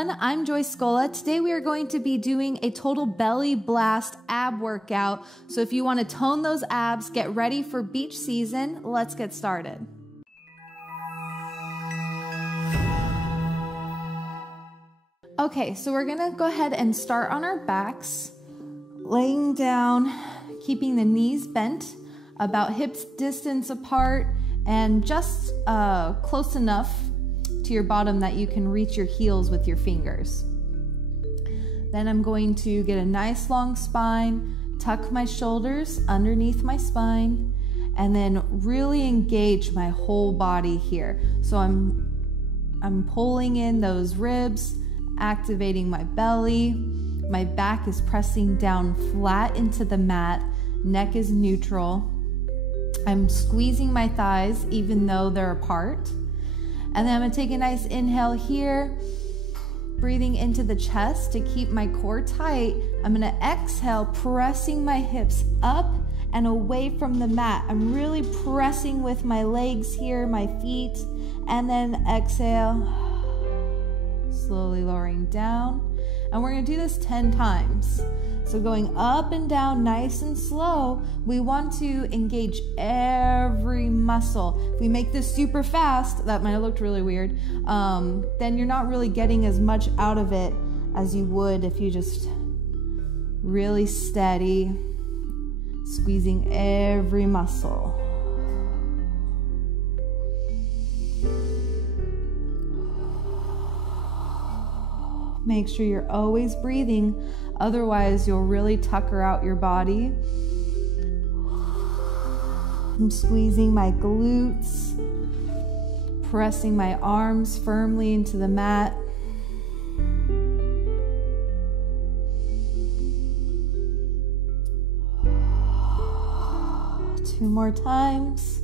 everyone, I'm Joyce Scola. Today we are going to be doing a total belly blast ab workout. So if you want to tone those abs, get ready for beach season. Let's get started. Okay, so we're gonna go ahead and start on our backs, laying down, keeping the knees bent, about hips distance apart, and just close enough to your bottom that you can reach your heels with your fingers. Then I'm going to get a nice long spine, tuck my shoulders underneath my spine, and then really engage my whole body here. So I'm pulling in those ribs, activating my belly. My back is pressing down flat into the mat, neck is neutral. I'm squeezing my thighs even though they're apart. And then I'm gonna take a nice inhale here, breathing into the chest to keep my core tight. I'm gonna exhale, pressing my hips up and away from the mat. I'm really pressing with my legs here, my feet, and then exhale, slowly lowering down. And we're gonna do this 10 times. So going up and down nice and slow, we want to engage every muscle. If we make this super fast, that might have looked really weird, then you're not really getting as much out of it as you would if you just really steady, squeezing every muscle. Make sure you're always breathing, otherwise you'll really tucker out your body. I'm squeezing my glutes, pressing my arms firmly into the mat. Two more times.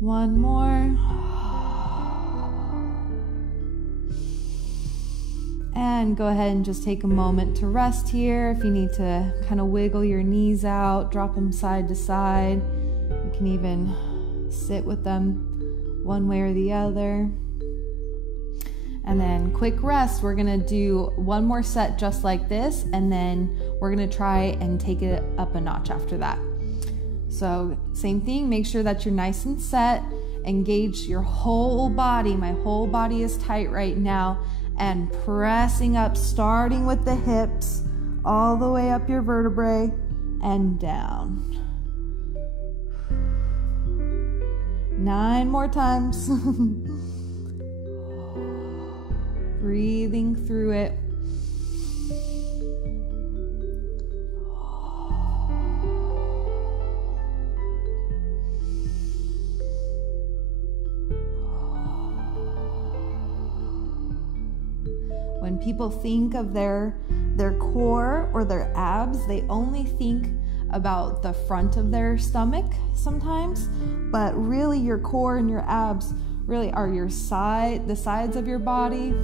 One more. And go ahead and just take a moment to rest here. If you need to kind of wiggle your knees out, drop them side to side. You can even sit with them one way or the other. And then quick rest. We're gonna do one more set just like this, and then we're gonna try and take it up a notch after that. So same thing, make sure that you're nice and set, engage your whole body. My whole body is tight right now, and pressing up, starting with the hips, all the way up your vertebrae and down. 9 more times. Breathing through it. When people think of their core or their abs, they only think about the front of their stomach sometimes, but really your core and your abs really are the sides of your body,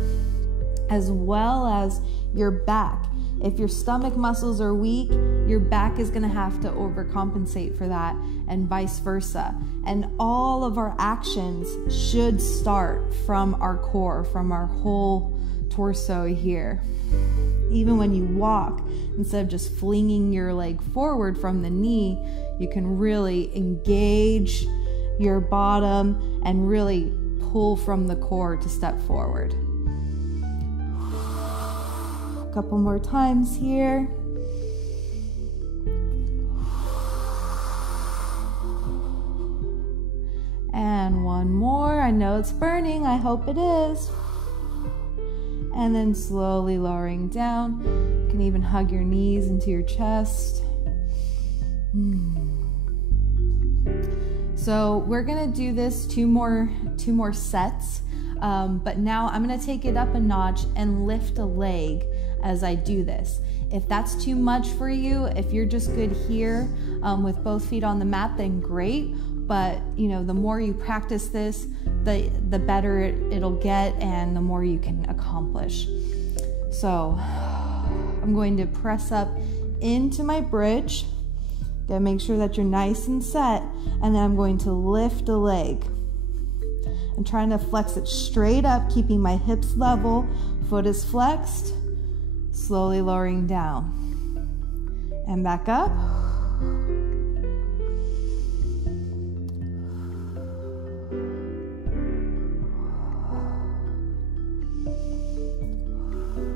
as well as your back. If your stomach muscles are weak, your back is gonna have to overcompensate for that, and vice versa. And all of our actions should start from our core, from our whole torso here. Even when you walk, instead of just flinging your leg forward from the knee, you can really engage your bottom and really pull from the core to step forward. A couple more times here. And one more. I know it's burning. I hope it is. And then slowly lowering down. You can even hug your knees into your chest. So we're gonna do this two more sets, but now I'm gonna take it up a notch and lift a leg as I do this. If that's too much for you, if you're just good here with both feet on the mat, then great. But you know, the more you practice this, the better it'll get, and the more you can accomplish. So I'm going to press up into my bridge, Gotta make sure that you're nice and set, and then I'm going to lift a leg. I'm trying to flex it straight up, keeping my hips level, foot is flexed, slowly lowering down. And back up.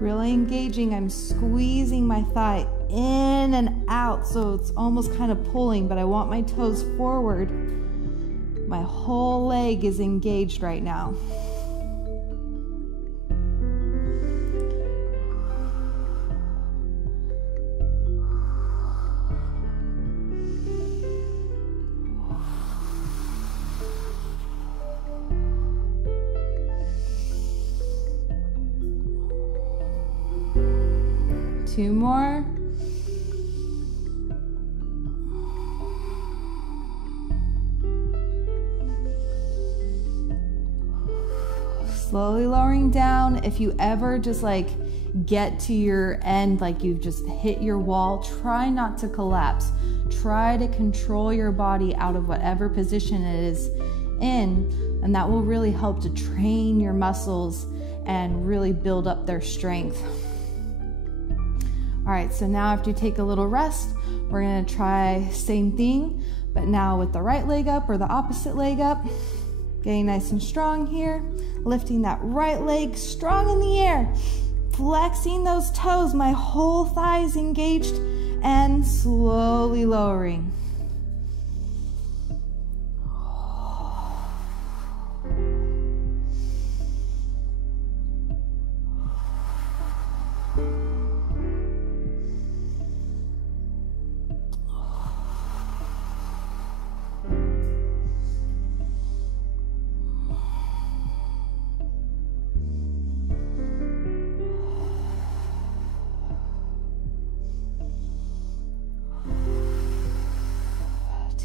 Really engaging, I'm squeezing my thigh in and out, so it's almost kind of pulling, but I want my toes forward. My whole leg is engaged right now. Two more. Slowly lowering down. If you ever just like get to your end, like you've just hit your wall, try not to collapse. Try to control your body out of whatever position it is in, and that will really help to train your muscles and really build up their strength. All right, so now after you take a little rest, we're gonna try same thing, but now with the right leg up or the opposite leg up. Getting nice and strong here, lifting that right leg strong in the air, flexing those toes, my whole thigh is engaged, and slowly lowering.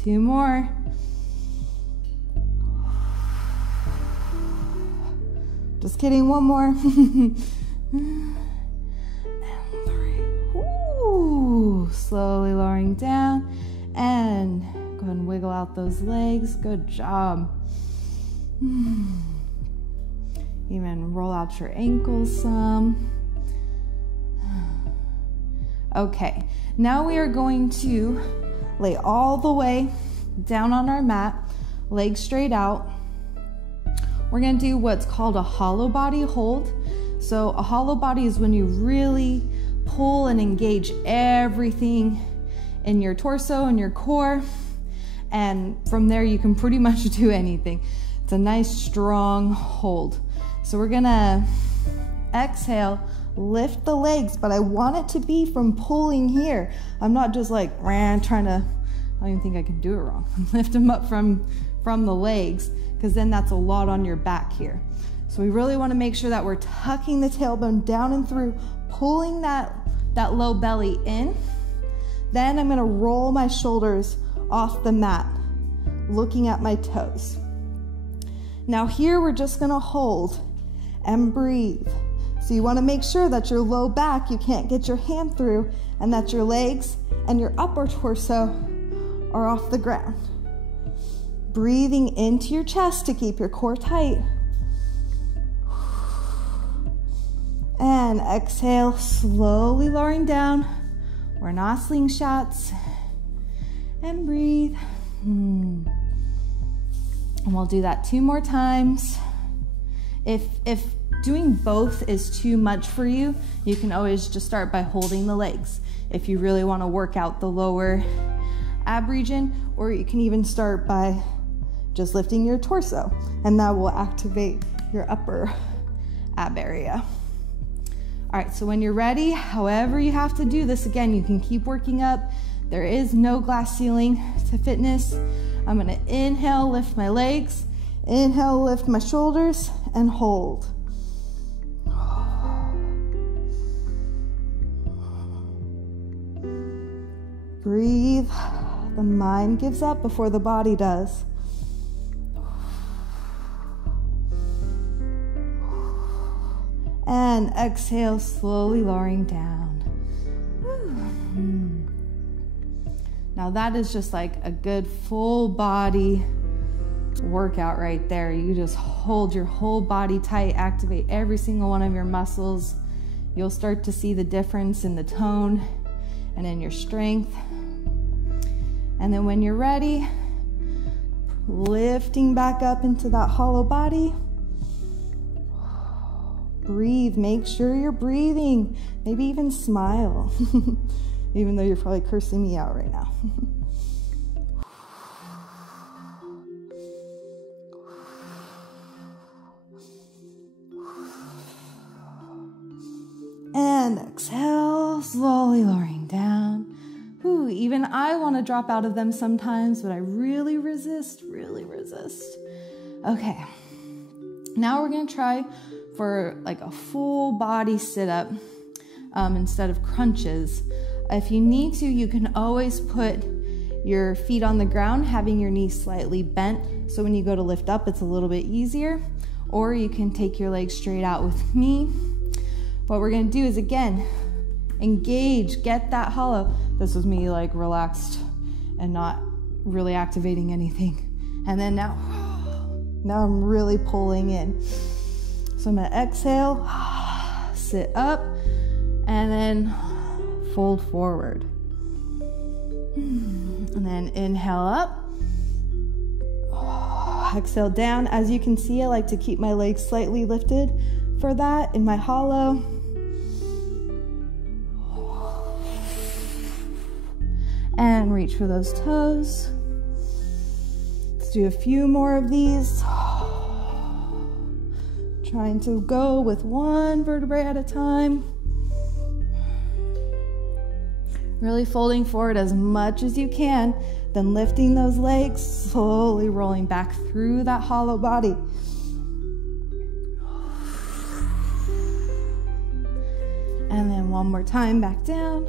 Two more. Just kidding, one more. And three. Ooh, slowly lowering down. And go ahead and wiggle out those legs. Good job. Even roll out your ankles some. Okay, now we are going to lay all the way down on our mat, legs straight out. We're gonna do what's called a hollow body hold. So a hollow body is when you really pull and engage everything in your torso and your core. And from there you can pretty much do anything. It's a nice strong hold. So we're gonna exhale, lift the legs, but I want it to be from pulling here. I'm not just like trying to, I don't even think I can do it wrong. Lift them up from the legs, because then that's a lot on your back here. So we really want to make sure that we're tucking the tailbone down and through, pulling that low belly in. Then I'm going to roll my shoulders off the mat, looking at my toes. Now here we're just going to hold and breathe. So you want to make sure that your low back, you can't get your hand through, and that your legs and your upper torso are off the ground. Breathing into your chest to keep your core tight. And exhale, slowly lowering down. We're not slingshots. And breathe. And we'll do that 2 more times. If doing both is too much for you, you can always just start by holding the legs if you really want to work out the lower ab region, or you can even start by just lifting your torso, and that will activate your upper ab area. All right, so when you're ready, however you have to do this, again, you can keep working up. There is no glass ceiling to fitness. I'm gonna inhale, lift my legs, inhale, lift my shoulders, and hold. Breathe. The mind gives up before the body does. And exhale, slowly lowering down. Now that is just like a good full body workout right there. You just hold your whole body tight, activate every single one of your muscles. You'll start to see the difference in the tone and in your strength. And then when you're ready, lifting back up into that hollow body. Breathe, make sure you're breathing. Maybe even smile, even though you're probably cursing me out right now. And exhale, slowly lowering down. Whew, even I want to drop out of them sometimes, but I really resist. Okay, now we're going to try for like a full body sit-up instead of crunches. If you need to, you can always put your feet on the ground, having your knees slightly bent, so when you go to lift up, it's a little bit easier. Or you can take your legs straight out with me. What we're gonna do is, again, engage, get that hollow. This was me like relaxed and not really activating anything. And then now I'm really pulling in. So I'm gonna exhale, sit up, and then fold forward. And then inhale up, exhale down. As you can see, I like to keep my legs slightly lifted for that in my hollow. And reach for those toes. Let's do a few more of these. Trying to go with one vertebrae at a time. Really folding forward as much as you can, then lifting those legs, slowly rolling back through that hollow body. And then one more time, back down.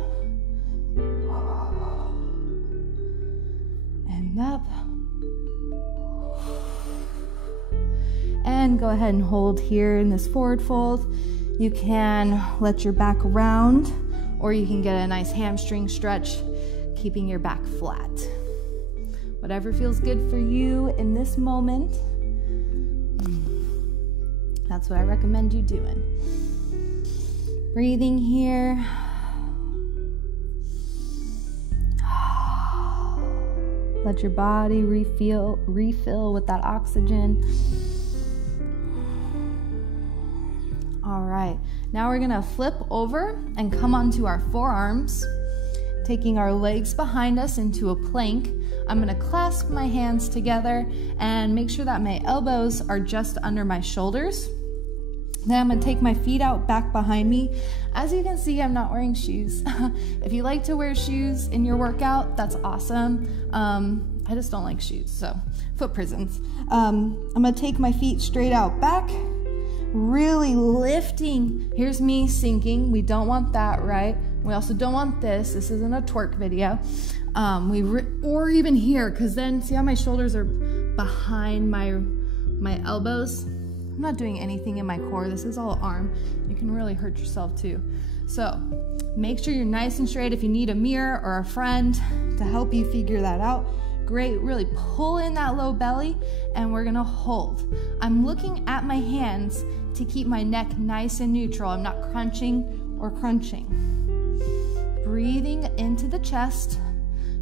And up. And go ahead and hold here in this forward fold. You can let your back round, or you can get a nice hamstring stretch, keeping your back flat. Whatever feels good for you in this moment, that's what I recommend you doing. Breathing here. Let your body refill with that oxygen. All right, now we're gonna flip over and come onto our forearms, taking our legs behind us into a plank. I'm gonna clasp my hands together and make sure that my elbows are just under my shoulders. Then I'm gonna take my feet out back behind me. As you can see, I'm not wearing shoes. If you like to wear shoes in your workout, that's awesome. I just don't like shoes, so foot prisons. I'm gonna take my feet straight out back, really lifting. Here's me sinking. We don't want that, right? We also don't want this. This isn't a twerk video. Or even here, because then see how my shoulders are behind my elbows? I'm not doing anything in my core. This is all arm. You can really hurt yourself too. So make sure you're nice and straight. If you need a mirror or a friend to help you figure that out, great. Really pull in that low belly, and we're gonna hold. I'm looking at my hands to keep my neck nice and neutral. I'm not crunching or crunching. Breathing into the chest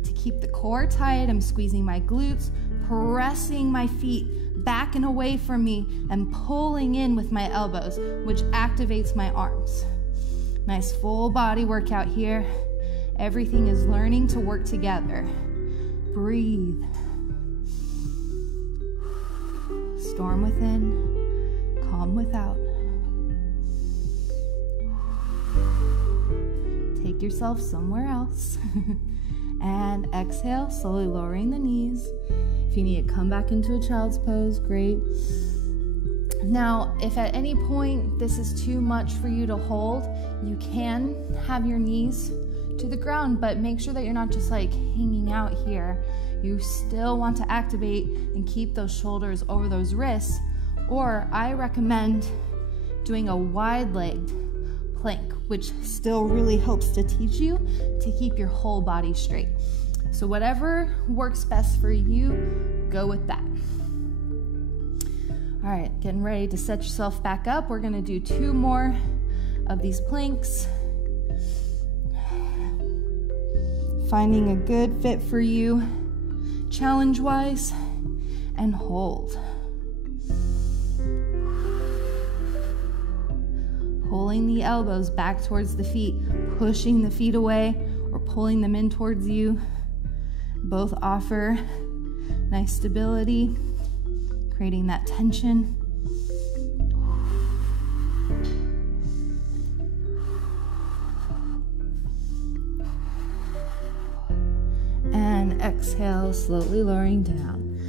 to keep the core tight. I'm squeezing my glutes, pressing my feet back and away from me, and pulling in with my elbows, which activates my arms. Nice full body workout here. Everything is learning to work together. Breathe. Storm within, calm without. Take yourself somewhere else. And exhale, slowly lowering the knees. If you need to come back into a child's pose, great. Now, if at any point this is too much for you to hold, you can have your knees to the ground, but make sure that you're not just like hanging out here. You still want to activate and keep those shoulders over those wrists. Or I recommend doing a wide-legged plank, which still really helps to teach you to keep your whole body straight. So whatever works best for you, go with that. All right, getting ready to set yourself back up. We're gonna do 2 more of these planks. Finding a good fit for you, challenge-wise, and hold. Pulling the elbows back towards the feet, pushing the feet away or pulling them in towards you. Both offer nice stability, creating that tension. And exhale, slowly lowering down.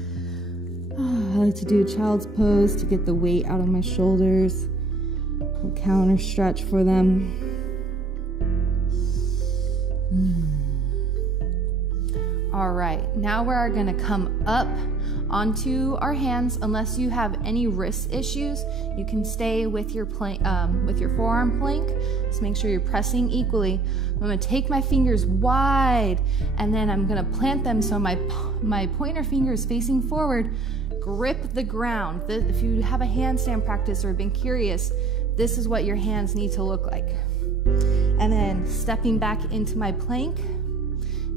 I like to do a child's pose to get the weight out of my shoulders. We'll counter stretch for them. All right, now we're gonna come up onto our hands. Unless you have any wrist issues, you can stay with your plank, with your forearm plank. Just make sure you're pressing equally. I'm gonna take my fingers wide, and then I'm gonna plant them so my pointer finger is facing forward. Grip the ground. If you have a handstand practice or have been curious, this is what your hands need to look like. And then stepping back into my plank.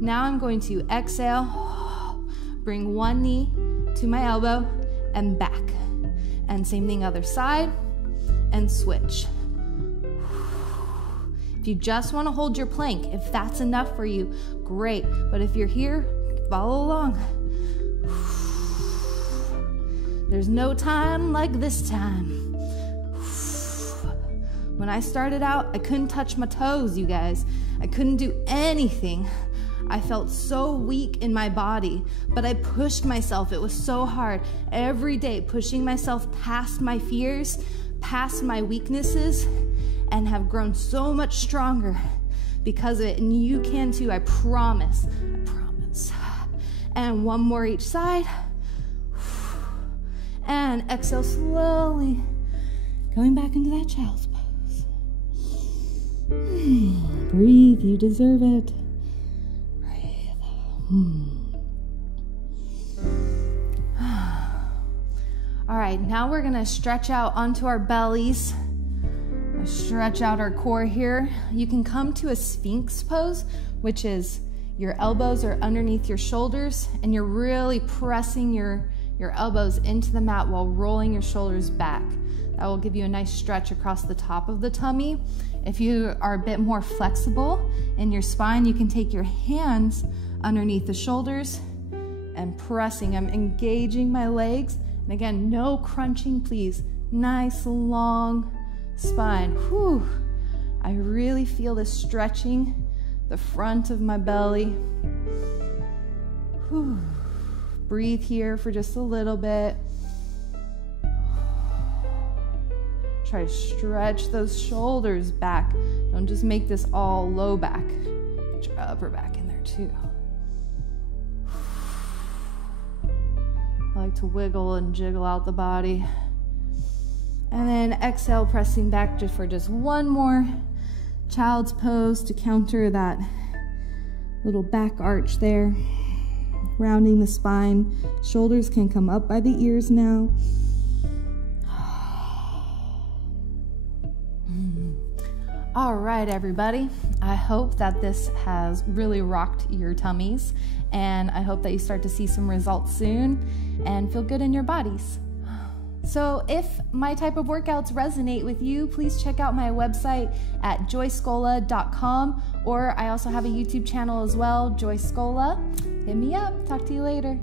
Now I'm going to exhale, bring one knee to my elbow and back. And same thing other side, and switch. If you just want to hold your plank, if that's enough for you, great. But if you're here, follow along. There's no time like this time. When I started out, I couldn't touch my toes, you guys. I couldn't do anything. I felt so weak in my body, but I pushed myself. It was so hard. Every day, pushing myself past my fears, past my weaknesses, and have grown so much stronger because of it. And you can too, I promise. I promise. And one more each side. And exhale slowly, going back into that child's pose. Breathe, you deserve it. All right, now we're gonna stretch out onto our bellies. Stretch out our core here. You can come to a Sphinx pose, which is your elbows are underneath your shoulders and you're really pressing your elbows into the mat while rolling your shoulders back. That will give you a nice stretch across the top of the tummy. If you are a bit more flexible in your spine, you can take your hands underneath the shoulders and pressing. I'm engaging my legs. And again, no crunching, please. Nice long spine. Whew. I really feel this stretching the front of my belly. Whew. Breathe here for just a little bit. Try to stretch those shoulders back. Don't just make this all low back. Get your upper back in there too. I like to wiggle and jiggle out the body. And then exhale, pressing back just for just one more child's pose to counter that little back arch there. Rounding the spine. Shoulders can come up by the ears now. All right, everybody. I hope that this has really rocked your tummies, and I hope that you start to see some results soon and feel good in your bodies. So if my type of workouts resonate with you, please check out my website at joyscola.com, or I also have a YouTube channel as well, Joy Scola. Hit me up. Talk to you later.